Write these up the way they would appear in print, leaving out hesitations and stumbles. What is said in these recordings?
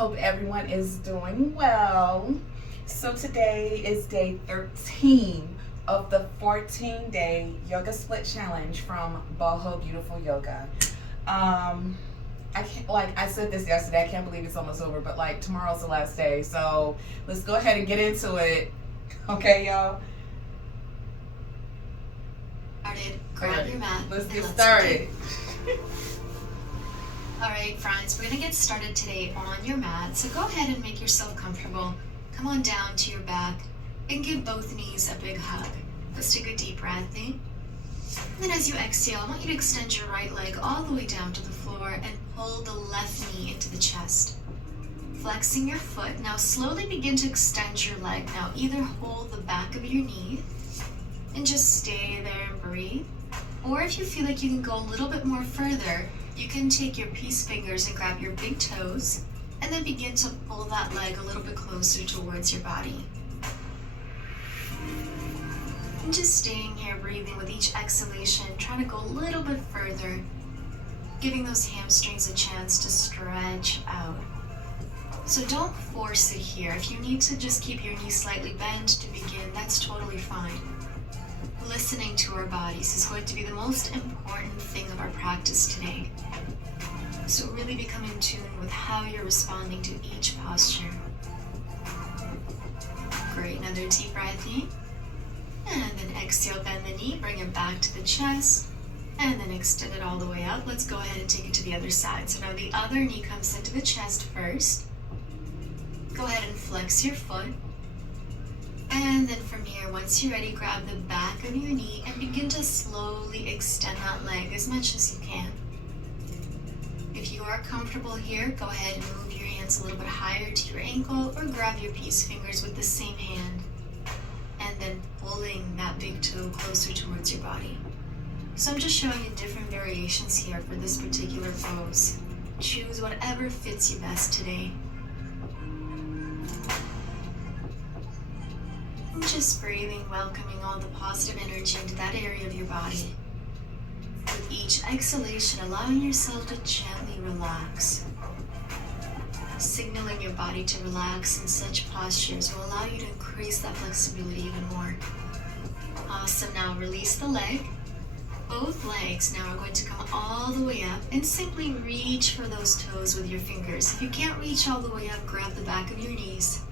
hope everyone is doing well. So today is day 13 of the 14-day yoga split challenge from Boho Beautiful Yoga. I can't, like I said this yesterday, I can't believe it's almost over, but like tomorrow's the last day. So let's go ahead and get into it. Okay, y'all? Grab your mat. Let's get started. Alright friends, we're going to get started today on your mat. So go ahead and make yourself comfortable. Come on down to your back and give both knees a big hug. Let's take a deep breath in. And then as you exhale, I want you to extend your right leg all the way down to the floor and pull the left knee into the chest. Flexing your foot, now slowly begin to extend your leg. Now either hold the back of your knee and just stay there and breathe. Or if you feel like you can go a little bit more further, you can take your peace fingers and grab your big toes and then begin to pull that leg a little bit closer towards your body. And just staying here, breathing with each exhalation, trying to go a little bit further, giving those hamstrings a chance to stretch out. So don't force it here. If you need to just keep your knees slightly bent to begin, that's totally fine. Listening to our bodies is going to be the most important thing of our practice today. So really become in tune with how you're responding to each posture. Great, another deep breath in. And then exhale, bend the knee, bring it back to the chest. And then extend it all the way up. Let's go ahead and take it to the other side. So now the other knee comes into the chest first. Go ahead and flex your foot. And then from here, once you're ready, grab the back of your knee and begin to slowly extend that leg as much as you can. If you are comfortable here, go ahead and move your hands a little bit higher to your ankle or grab your peace fingers with the same hand. And then pulling that big toe closer towards your body. So I'm just showing you different variations here for this particular pose. Choose whatever fits you best today. Just breathing, welcoming all the positive energy into that area of your body. With each exhalation, allowing yourself to gently relax. Signaling your body to relax in such postures will allow you to increase that flexibility even more. Awesome, now release the leg. Both legs now are going to come all the way up and simply reach for those toes with your fingers. If you can't reach all the way up, grab the back of your knees.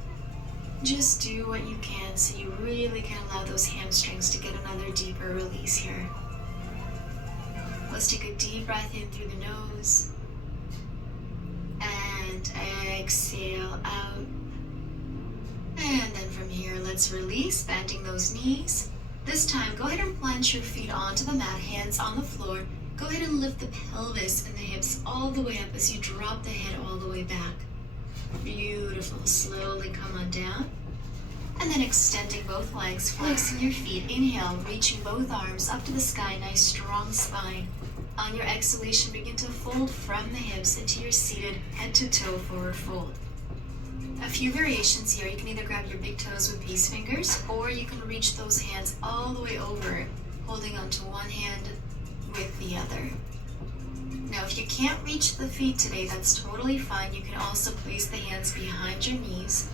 Just do what you can so you really can allow those hamstrings to get another deeper release here. Let's take a deep breath in through the nose. And exhale out. And then from here, let's release, bending those knees. This time, go ahead and plant your feet onto the mat, hands on the floor. Go ahead and lift the pelvis and the hips all the way up as you drop the head all the way back. Beautiful. Slowly come on down. And then extending both legs, flexing your feet. Inhale, reaching both arms up to the sky, nice strong spine. On your exhalation, begin to fold from the hips into your seated head to toe forward fold. A few variations here. You can either grab your big toes with peace fingers, or you can reach those hands all the way over, holding onto one hand with the other. Now, if you can't reach the feet today, that's totally fine. You can also place the hands behind your knees,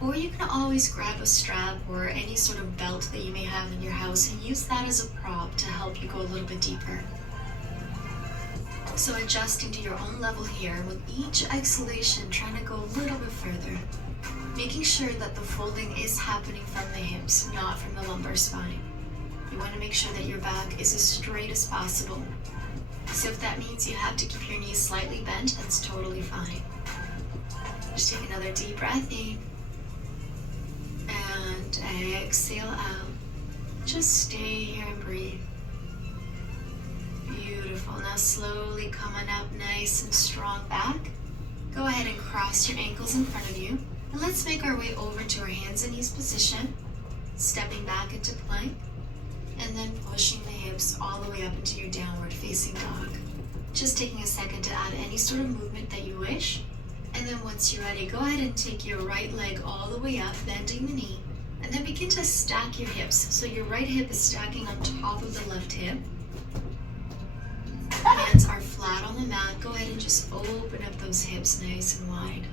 or you can always grab a strap or any sort of belt that you may have in your house and use that as a prop to help you go a little bit deeper. So adjusting to your own level here, with each exhalation, trying to go a little bit further, making sure that the folding is happening from the hips, not from the lumbar spine. You want to make sure that your back is as straight as possible. So if that means you have to keep your knees slightly bent, that's totally fine. Just take another deep breath in. And exhale out. Just stay here and breathe. Beautiful. Now slowly coming up nice and strong back. Go ahead and cross your ankles in front of you. And let's make our way over to our hands and knees position. Stepping back into plank. And then pushing the hips all the way up into your downward facing dog. Just taking a second to add any sort of movement that you wish. And then once you're ready, go ahead and take your right leg all the way up, bending the knee. And then begin to stack your hips. So your right hip is stacking on top of the left hip. Hands are flat on the mat. Go ahead and just open up those hips nice and wide.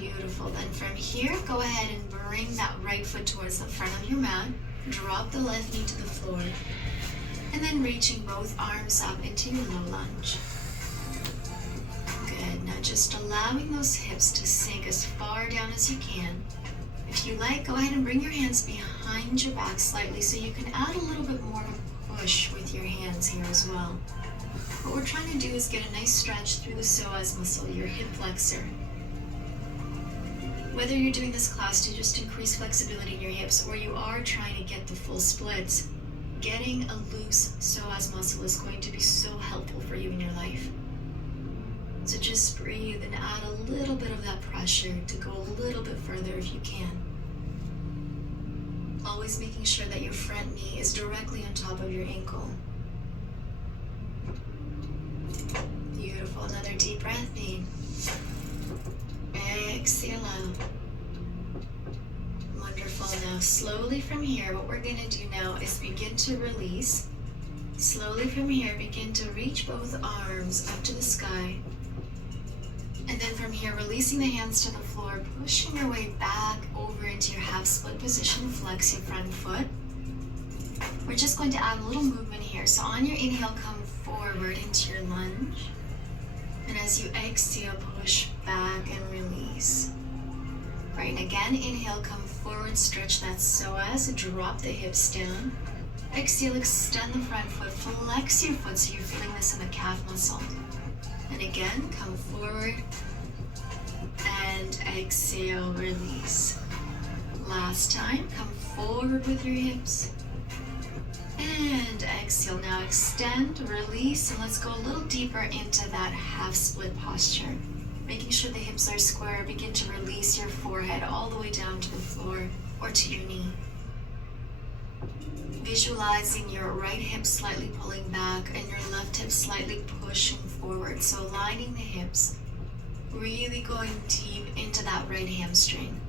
Beautiful. Then from here, go ahead and bring that right foot towards the front of your mat. Drop the left knee to the floor. And then reaching both arms up into your low lunge. Good. Now just allowing those hips to sink as far down as you can. If you like, go ahead and bring your hands behind your back slightly so you can add a little bit more push with your hands here as well. What we're trying to do is get a nice stretch through the psoas muscle, your hip flexor. Whether you're doing this class to just increase flexibility in your hips or you are trying to get the full splits, getting a loose psoas muscle is going to be so helpful for you in your life. So just breathe and add a little bit of that pressure to go a little bit further if you can. Always making sure that your front knee is directly on top of your ankle. Beautiful. Another deep breath in. Exhale out. Wonderful. Now slowly from here, what we're going to do now is begin to release. Slowly from here, begin to reach both arms up to the sky. And then from here, releasing the hands to the floor, pushing your way back over into your half split position, flex your front foot. We're just going to add a little movement here. So on your inhale, come forward into your lunge. And as you exhale, push back and release. Great, and again, inhale, come forward, stretch that psoas, drop the hips down. Exhale, extend the front foot, flex your foot so you're feeling this in the calf muscle. And again, come forward and exhale, release. Last time, come forward with your hips and exhale. Now extend, release, and let's go a little deeper into that half split posture. Making sure the hips are square, begin to release your forehead all the way down to the floor or to your knee. Visualizing your right hip slightly pulling back and your left hip slightly pushing forward. So aligning the hips, really going deep into that right hamstring.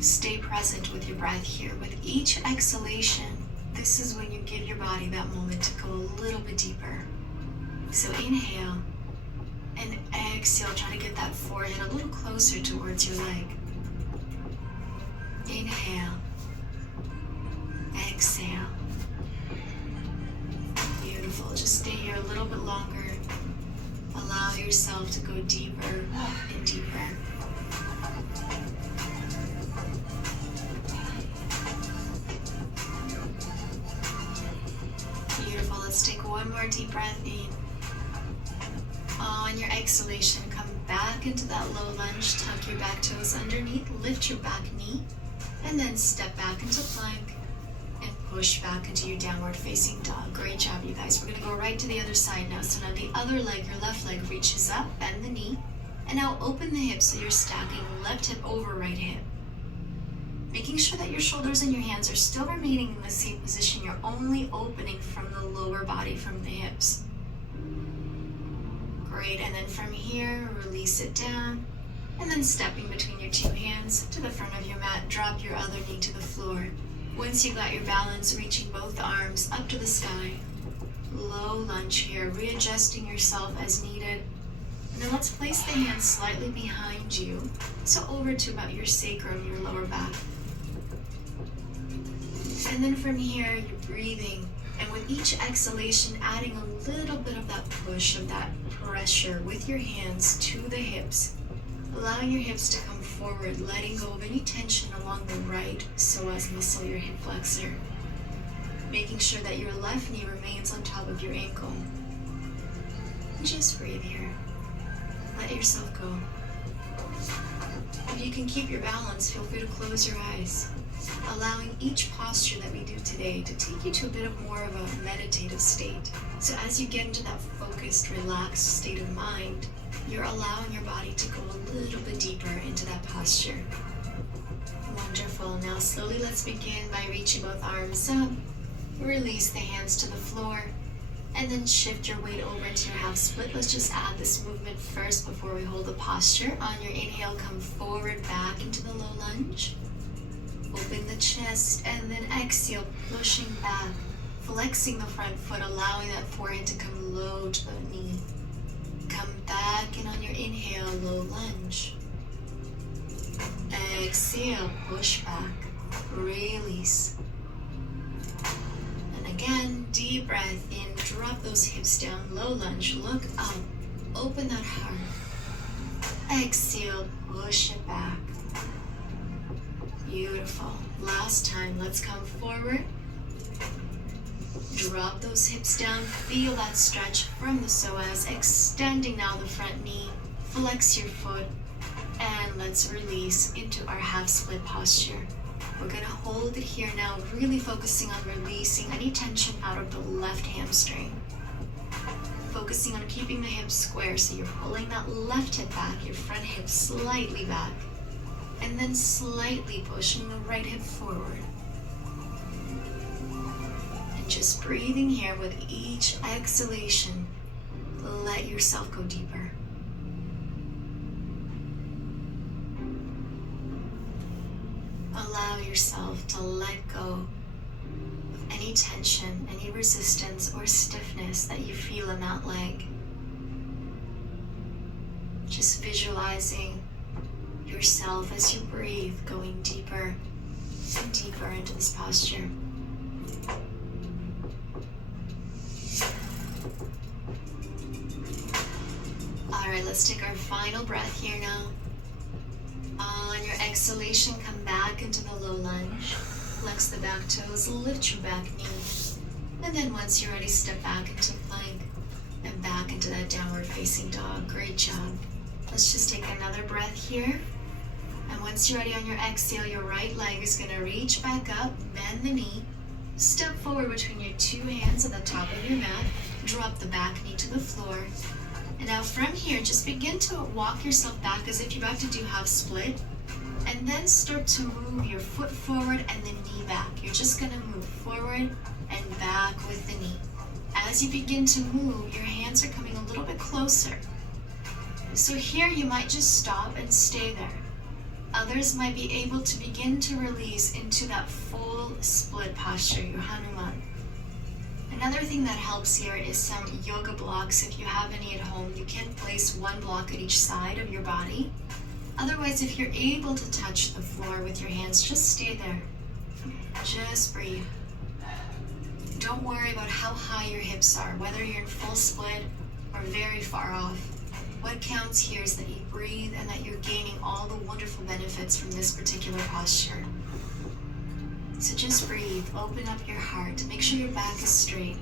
Stay present with your breath here. With each exhalation, this is when you give your body that moment to go a little bit deeper. So inhale and exhale, try to get that forehead a little closer towards your leg. Inhale. Exhale. Beautiful. Just stay here a little bit longer. Allow yourself to go deeper and deeper. Beautiful. Let's take one more deep breath in. On your exhalation, come back into that low lunge. Tuck your back toes underneath. Lift your back knee. And then step back into plank. Push back into your downward facing dog. Great job, you guys. We're going to go right to the other side now. So now the other leg, your left leg, reaches up, bend the knee. And now open the hips so you're stacking left hip over right hip. Making sure that your shoulders and your hands are still remaining in the same position. You're only opening from the lower body, from the hips. Great. And then from here, release it down. And then stepping between your two hands to the front of your mat, drop your other knee to the floor. Once you got your balance, reaching both arms up to the sky. Low lunge here, readjusting yourself as needed. And then let's place the hands slightly behind you, so over to about your sacrum, your lower back. And then from here, you're breathing. And with each exhalation, adding a little bit of that push, of that pressure with your hands to the hips. Allowing your hips to come forward, letting go of any tension along the right psoas muscle, your hip flexor. Making sure that your left knee remains on top of your ankle. And just breathe here. Let yourself go. If you can keep your balance, feel free to close your eyes. Allowing each posture that we do today to take you to a bit of more of a meditative state. So as you get into that focused, relaxed state of mind, you're allowing your body to go a little bit deeper into that posture. Wonderful. Now slowly let's begin by reaching both arms up. Release the hands to the floor. And then shift your weight over into your half split. Let's just add this movement first before we hold the posture. On your inhale, come forward back into the low lunge. Open the chest and then exhale, pushing back. Flexing the front foot, allowing that forehead to come low to the knee. Come back back, and on your inhale, low lunge. Exhale, push back, release. And again, deep breath in, drop those hips down, low lunge, look up, open that heart. Exhale, push it back. Beautiful. Last time, let's come forward. Drop those hips down, feel that stretch from the psoas, extending now the front knee, flex your foot, and let's release into our half split posture. We're gonna hold it here now, really focusing on releasing any tension out of the left hamstring. Focusing on keeping the hips square, so you're pulling that left hip back, your front hip slightly back, and then slightly pushing the right hip forward. And just breathing here with each exhalation, let yourself go deeper. Allow yourself to let go of any tension, any resistance or stiffness that you feel in that leg. Just visualizing yourself as you breathe, going deeper and deeper into this posture. All right, let's take our final breath here now. On your exhalation, come back into the low lunge. Flex the back toes, lift your back knee. And then once you're ready, step back into plank and back into that downward facing dog. Great job. Let's just take another breath here. And once you're ready on your exhale, your right leg is going to reach back up, bend the knee, step forward between your two hands at the top of your mat, drop the back knee to the floor. And now from here, just begin to walk yourself back as if you're about to do half split. And then start to move your foot forward and the knee back. You're just going to move forward and back with the knee. As you begin to move, your hands are coming a little bit closer. So here you might just stop and stay there. Others might be able to begin to release into that full split posture, your Hanuman. Another thing that helps here is some yoga blocks. If you have any at home, you can place one block at each side of your body. Otherwise, if you're able to touch the floor with your hands, just stay there. Just breathe. Don't worry about how high your hips are, whether you're in full split or very far off. What counts here is that you breathe and that you're gaining all the wonderful benefits from this particular posture. So just breathe, open up your heart, make sure your back is straight.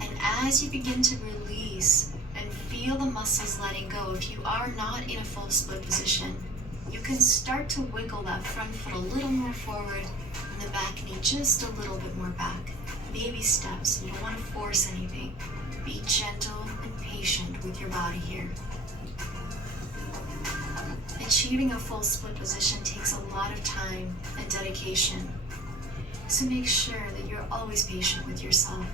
And as you begin to release and feel the muscles letting go, if you are not in a full split position, you can start to wiggle that front foot a little more forward and the back knee just a little bit more back. Baby steps, you don't want to force anything. Be gentle and patient with your body here. Achieving a full split position takes a lot of time and dedication. So make sure that you're always patient with yourself,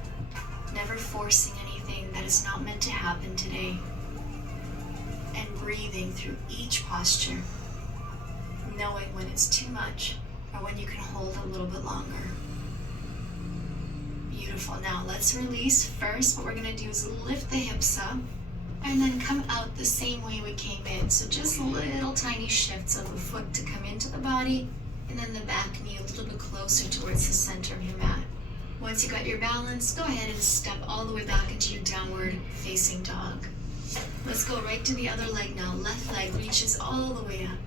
never forcing anything that is not meant to happen today, and breathing through each posture, knowing when it's too much or when you can hold a little bit longer. Beautiful. Now let's release. First, what we're going to do is lift the hips up and then come out the same way we came in. So just little tiny shifts of the foot to come into the body, and then the back knee a little bit closer towards the center of your mat. Once you got your balance, go ahead and step all the way back into your downward facing dog. Let's go right to the other leg now. Left leg reaches all the way up.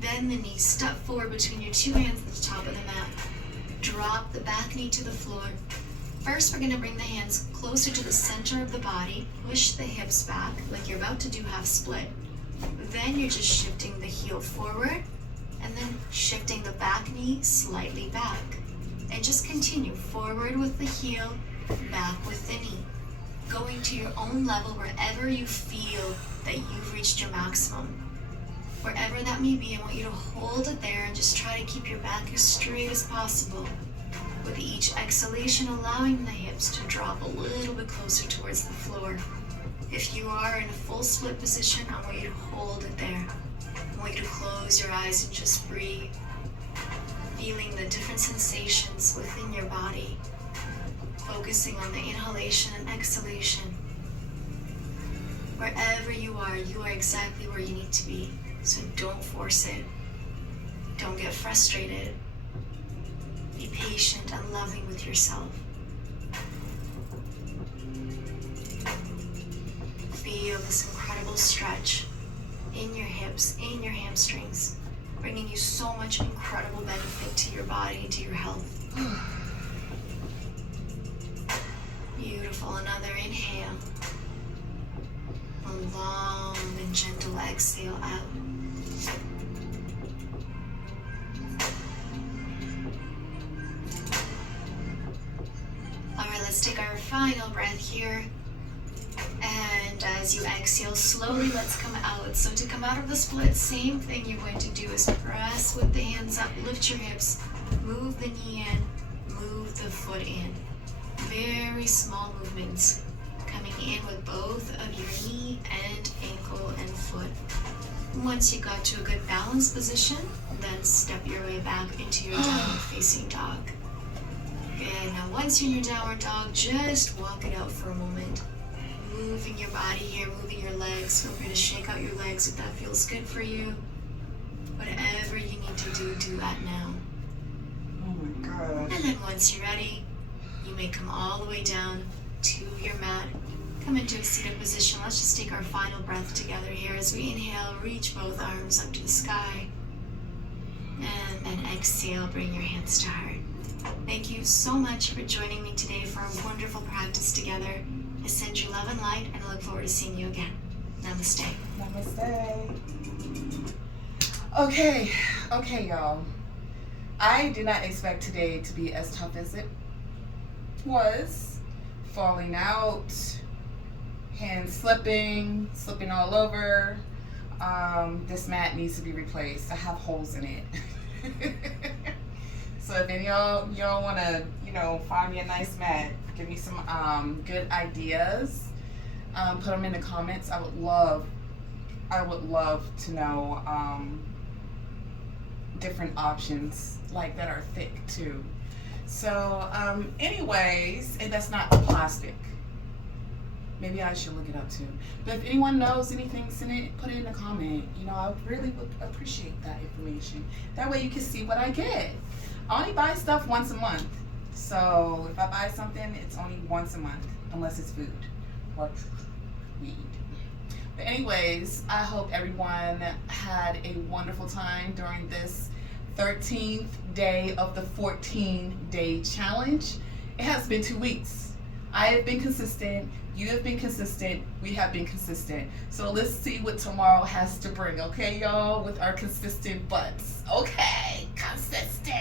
Bend the knee, step forward between your two hands at the top of the mat. Drop the back knee to the floor. First, we're going to bring the hands closer to the center of the body. Push the hips back like you're about to do half split. Then you're just shifting the heel forward and then shifting the back knee slightly back. And just continue forward with the heel, back with the knee. Going to your own level wherever you feel that you've reached your maximum. Wherever that may be, I want you to hold it there and just try to keep your back as straight as possible. With each exhalation, allowing the hips to drop a little bit closer towards the floor. If you are in a full split position, I want you to hold it there. I want you to close your eyes and just breathe. Feeling the different sensations within your body. focusing on the inhalation and exhalation. Wherever you are exactly where you need to be. So don't force it. Don't get frustrated. Be patient and loving with yourself. Feel this incredible stretch in your hips, in your hamstrings, bringing you so much incredible benefit to your body, to your health. Beautiful. Another inhale. A long and gentle exhale out. All right, let's take our final breath here. And as you exhale, slowly let's come out. So to come out of the split, same thing you're going to do is press with the hands up, lift your hips, move the knee in, move the foot in. Very small movements. Coming in with both of your knee and ankle and foot. Once you got to a good balanced position, then step your way back into your downward facing dog. Good. Now once you're in your downward dog, just walk it out for a moment. Moving your body here, moving your legs. Feel free to shake out your legs if that feels good for you. Whatever you need to do, do that now. Oh my God. And then once you're ready, you may come all the way down to your mat. Come into a seated position. Let's just take our final breath together here as we inhale, reach both arms up to the sky. And then exhale, bring your hands to heart. Thank you so much for joining me today for a wonderful practice together. I send you love and light, and I look forward to seeing you again. Namaste. Namaste. Okay, y'all. I did not expect today to be as tough as it was. Falling out, hands slipping all over. This mat needs to be replaced. I have holes in it. So if any of y'all want to, find me a nice mat, give me some good ideas, put them in the comments. I would love to know different options like that are thick too. So anyways, and that's not plastic. Maybe I should look it up too. But if anyone knows anything, put it in the comment. I really would appreciate that information. That way you can see what I get. I only buy stuff once a month. So if I buy something, it's only once a month, unless it's food or weed. But anyways, I hope everyone had a wonderful time during this 13th day of the 14-day challenge. It has been 2 weeks. I have been consistent. You have been consistent. We have been consistent. So let's see what tomorrow has to bring, okay, y'all? With our consistent butts. Okay, consistent.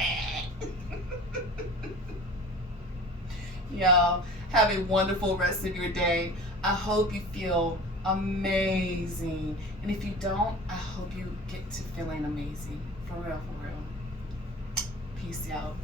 Y'all, have a wonderful rest of your day. I hope you feel amazing. And if you don't, I hope you get to feeling amazing. For real, for real. Peace out.